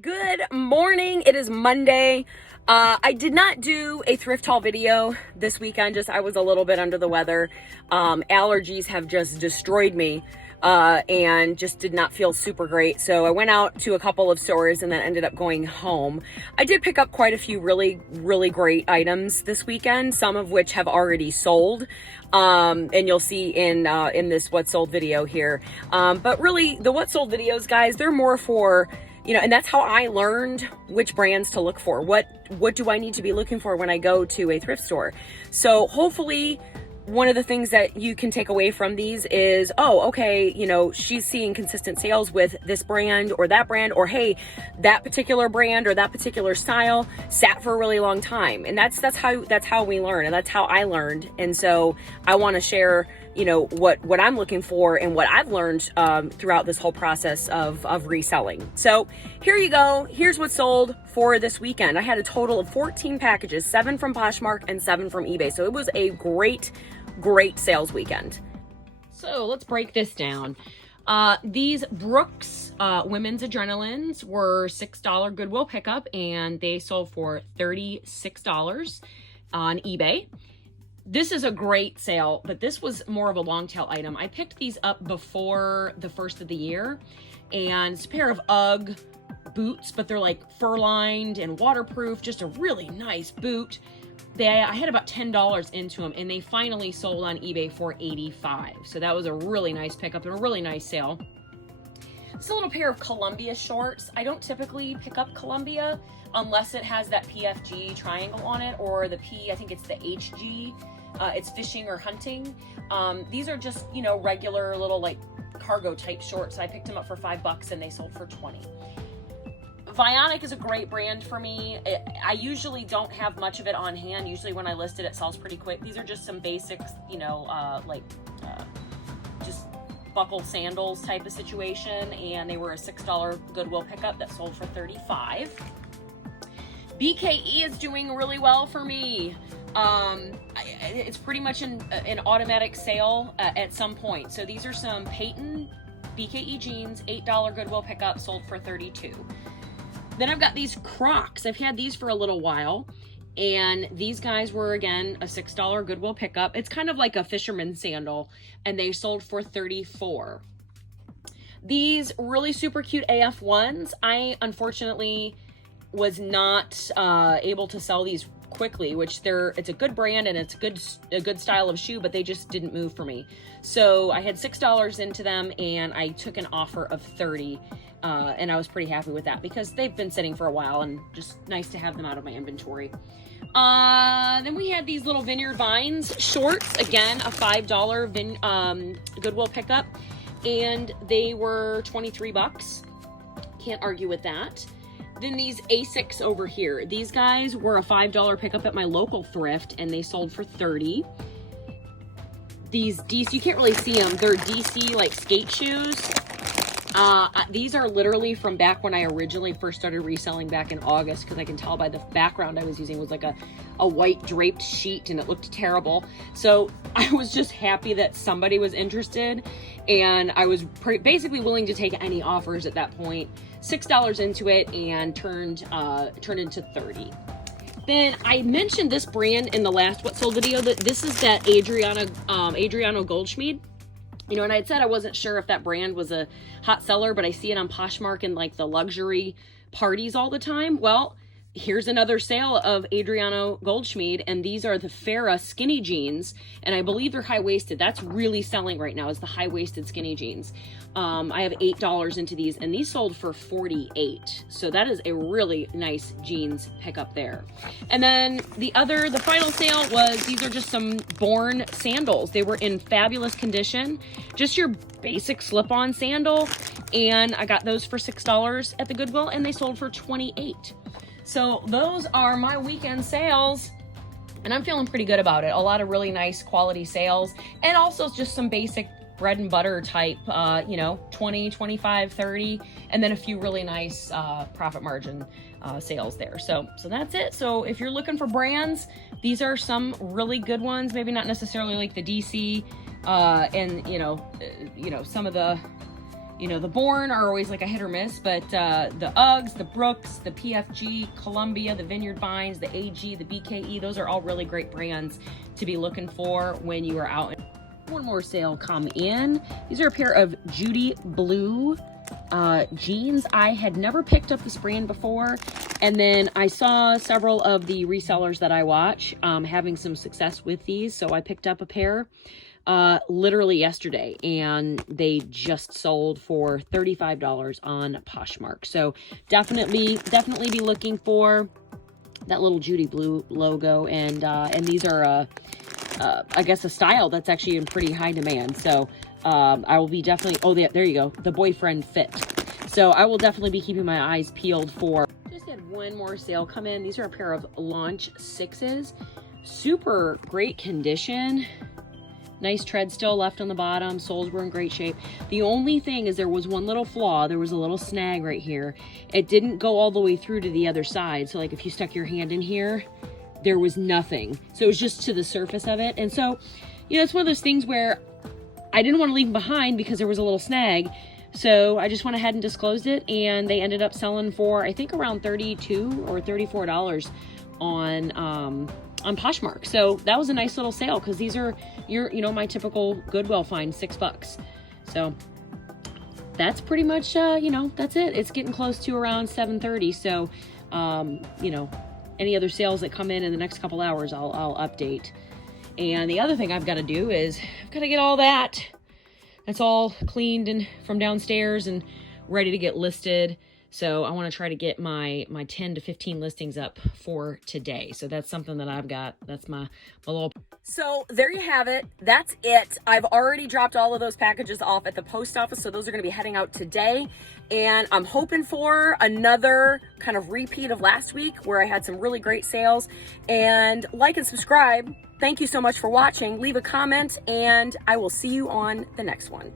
Good morning. It is Monday. I did not do a thrift haul video this weekend. I was a little bit under the weather. Allergies have just destroyed me and just did not feel super great. So I went out to a couple of stores and then ended up going home. I did pick up quite a few really great items this weekend, some of which have already sold. And you'll see in this what sold video here. But really the what sold videos, guys, they're more for, and that's how I learned which brands to look for. What do I need to be looking for when I go to a thrift store? So hopefully one of the things that you can take away from these is, oh, okay, she's seeing consistent sales with this brand, or hey, that particular brand or that particular style sat for a really long time. And that's how we learn, and that's how I learned. And so I want to share what I'm looking for and what I've learned throughout this whole process of reselling. So here you go. Here's what sold for this weekend. I had a total of 14 packages, 7 from Poshmark and 7 from eBay. So it was a great sales weekend. So let's break this down. These Brooks women's adrenalines were $6 Goodwill pickup, and they sold for $36 on eBay. This is a great sale, but this was more of a long tail item. I picked these up before the first of the year, and it's a pair of UGG boots, but they're like fur lined and waterproof, just a really nice boot. I had about $10 into them, and they finally sold on eBay for $85. So that was a really nice pickup and a really nice sale. It's a little pair of Columbia shorts. I don't typically pick up Columbia unless it has that PFG triangle on it, or the I think it's the HG. It's fishing or hunting. These are just, regular little like cargo type shorts. I picked them up for $5 and they sold for $20. Vionic is a great brand for me. I usually don't have much of it on hand. Usually when I list it, it sells pretty quick. These are just some basics, just buckle sandals type of situation, and they were a $6 Goodwill pickup that sold for $35. BKE is doing really well for me. It's pretty much an automatic sale at some point. So these are some Peyton BKE jeans, $8 Goodwill pickup, sold for $32. Then I've got these Crocs. I've had these for a little while, and these guys were, again, a $6 Goodwill pickup. It's kind of like a fisherman sandal, and they sold for $34. These really super cute AF ones, I unfortunately was not able to sell these quickly, which it's a good brand and it's a good style of shoe, but they just didn't move for me. So I had $6 into them, and I took an offer of $30. And I was pretty happy with that because they've been sitting for a while and just nice to have them out of my inventory. Then we had these little Vineyard Vines shorts, again, a $5 Goodwill pickup, and they were $23. Can't argue with that. Then these Asics over here. These guys were a $5 pickup at my local thrift, and they sold for $30. These DC, you can't really see them. They're DC like skate shoes. These are literally from back when I originally first started reselling back in August, because I can tell by the background I was using was like a white draped sheet, and it looked terrible. So I was just happy that somebody was interested, and I was basically willing to take any offers at that point. $6 into it, and turned into $30. Then I mentioned this brand in the last What Sold video, that this is that Adriano Goldschmied. And I had said I wasn't sure if that brand was a hot seller, but I see it on Poshmark and like the luxury parties all the time. Well, here's another sale of Adriano Goldschmied, and these are the Farrah skinny jeans, and I believe they're high-waisted. That's really selling right now, is the high-waisted skinny jeans. I have $8 into these, and these sold for $48. So that is a really nice jeans pickup there. And then the final sale was, these are just some Born sandals. They were in fabulous condition, just your basic slip-on sandal, and I got those for $6 at the Goodwill, and they sold for $28. So those are my weekend sales, and I'm feeling pretty good about it. A lot of really nice quality sales, and also just some basic bread and butter type, 20, 25, 30, and then a few really nice profit margin sales there. So that's it. So if you're looking for brands, these are some really good ones. Maybe not necessarily like the DC, and some of the You know, the Bourne are always like a hit or miss, but the Uggs, the Brooks, the PFG, Columbia, the Vineyard Vines, the AG, the BKE, those are all really great brands to be looking for when you are out. One more sale come in. These are a pair of Judy Blue jeans. I had never picked up this brand before, and then I saw several of the resellers that I watch having some success with these, so I picked up a pair literally yesterday, and they just sold for $35 on Poshmark. So definitely be looking for that little Judy Blue logo, and these are I guess a style that's actually in pretty high demand. So I will be definitely, oh, there you go, the boyfriend fit. So I will definitely be keeping my eyes peeled for. Just had one more sale come in. These are a pair of Launch 6s. Super great condition. Nice tread still left on the bottom. Soles were in great shape. The only thing is there was one little flaw. There was a little snag right here. It didn't go all the way through to the other side. So like if you stuck your hand in here, there was nothing. So it was just to the surface of it. And so, you know, it's one of those things where I didn't want to leave them behind because there was a little snag. So I just went ahead and disclosed it, and they ended up selling for, I think, around $32 or $34 on Poshmark. So that was a nice little sale, because these are you know, my typical Goodwill find, $6. So that's pretty much, you know, that's it. It's getting close to around 7:30. So, you know, any other sales that come in the next couple hours, I'll update. And the other thing I've got to do is I've got to get all that's all cleaned and from downstairs and ready to get listed. So I want to try to get my 10 to 15 listings up for today. So that's something that I've got. That's my little. So there you have it. That's it. I've already dropped all of those packages off at the post office. So those are going to be heading out today. And I'm hoping for another kind of repeat of last week where I had some really great sales. And like and subscribe. Thank you so much for watching. Leave a comment, and I will see you on the next one.